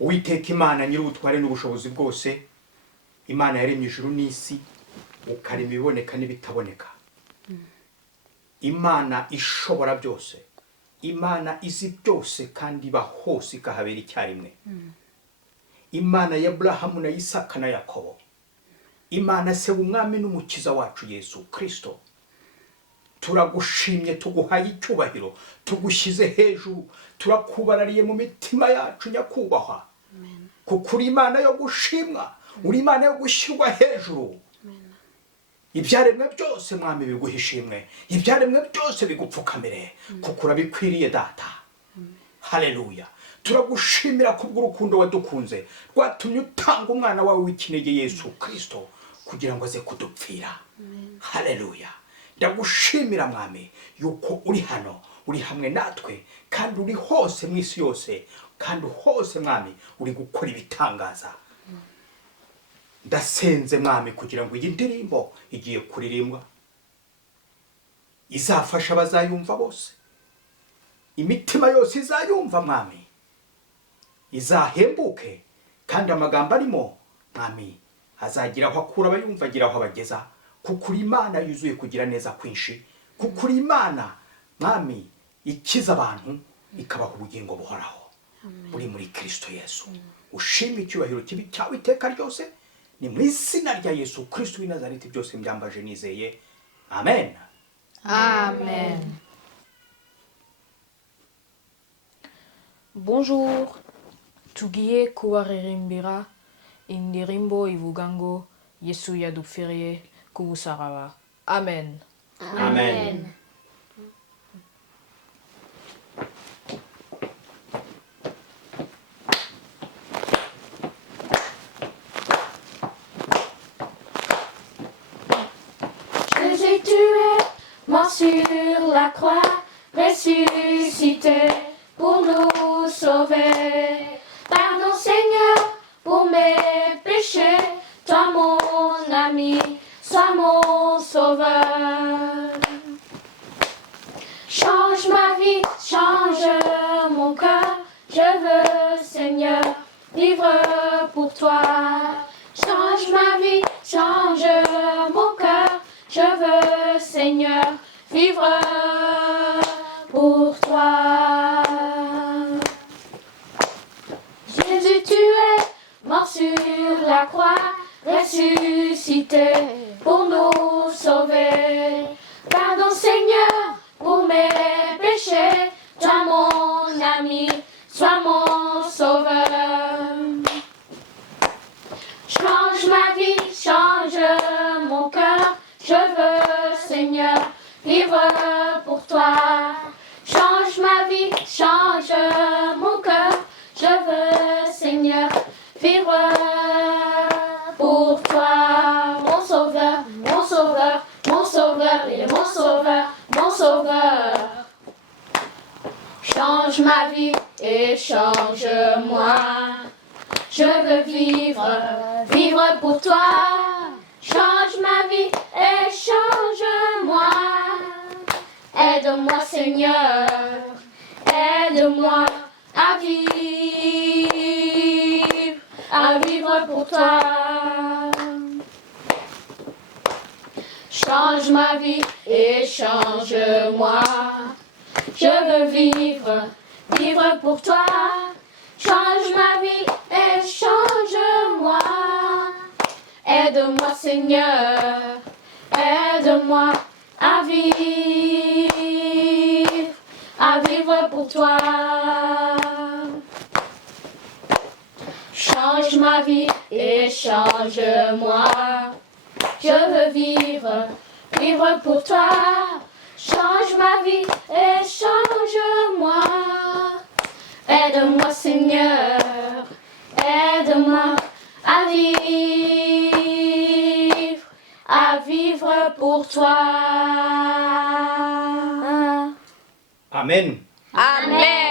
Uwiteka Imana nyir'ubutware n'ubushobozi bwose, Imana yaremye ijuru n'isi, ukarema ibiboneka n'ibitaboneka. Imana ishobora byose, Imana izi byose kandi iba hose ikahabera icyarimwe. Imana ya Abrahamu na Isaka na Yakobo, Imana se umwami n'umukiza wacu Yesu Kristo, turagushimye, tuguhaye icyubahiro, tugushyize hejuru, turakubarariye mu mitima yacu nyakubahwa, kuko uri Imana yo gushimwa, uri Imana yo gushyirwa hejuru. Ibyaremwe byose mwami biguha ishimwe, ibyaremwe byose bigupfukamire, kuko urabikwiriye data. Haleluya. Turagushimira kubw'urukundo wadukunze, rwatumye utanga umwana wawe w'ikinege Yesu Kristo kugira ngo aze kudupfira. Haleluya. Ndagushimira mwami yuko uri hano, uri hamwe natwe, kandi uri hose mu isi yose, kandi hose mwami uri gukora ibitangaza. Ndasenze mwami kugira ngo iyi ndirimbo igiye kuririmbwa izafasha abazayumva bose, imitima yose izayumva mwami, izahembuke, kandi amagambo arimo mwami azagira aho akura abayumva, agira aho abageza, kuko uri Imana yuzuye kugira neza kwinshi, kuko uri Imana mwami ikiza abantu ikabaha ubugingo buhoraho. Uri muri Kristo Yesu. Ushimwe icyubahiro kibi cyawe iteka ryose, ni mu izina rya Yesu Kristo w'i Nazareti byose mbyambaje nizeye. Amen. Amen. Bonjour. Tugiye kubaririmbira indirimbo ivuga ngo Yesu yadupfiriye ku musaraba. Amen. Amen. Jésus, tu es mort sur la croix, ressuscité pour nous sauver. Pardon Seigneur pour mes péchés, toi mon ami, sois mon sauveur. Change ma vie, change mon cœur, je veux Seigneur vivre pour toi. Change ma vie, change mon cœur, je veux Seigneur vivre pour toi. Jésus, tu es mort sur la croix, ressuscité pour nous sauver. Pardon Seigneur pour mes péchés, toi mon ami, sois mon sauveur. Change ma vie, change mon cœur, je veux Seigneur vivre pour toi. Change ma vie, change mon cœur, je veux Seigneur vivre pour toi. Mon sauveur, mon sauveur, mon sauveur, il est mon sauveur, mon sauveur. Change ma vie et change-moi. Je veux vivre, vivre pour toi. Change ma vie et change-moi. Aide-moi Seigneur, aide-moi à vivre pour toi. Change ma vie et change-moi. Je veux vivre, vivre pour toi. Change ma vie et change-moi. Aide-moi Seigneur, aide-moi à vivre pour toi. Change ma vie et change-moi. Je veux vivre, vivre pour toi. Change ma vie et change-moi. Aide-moi Seigneur, aide-moi à vivre pour toi. Amen. Amen.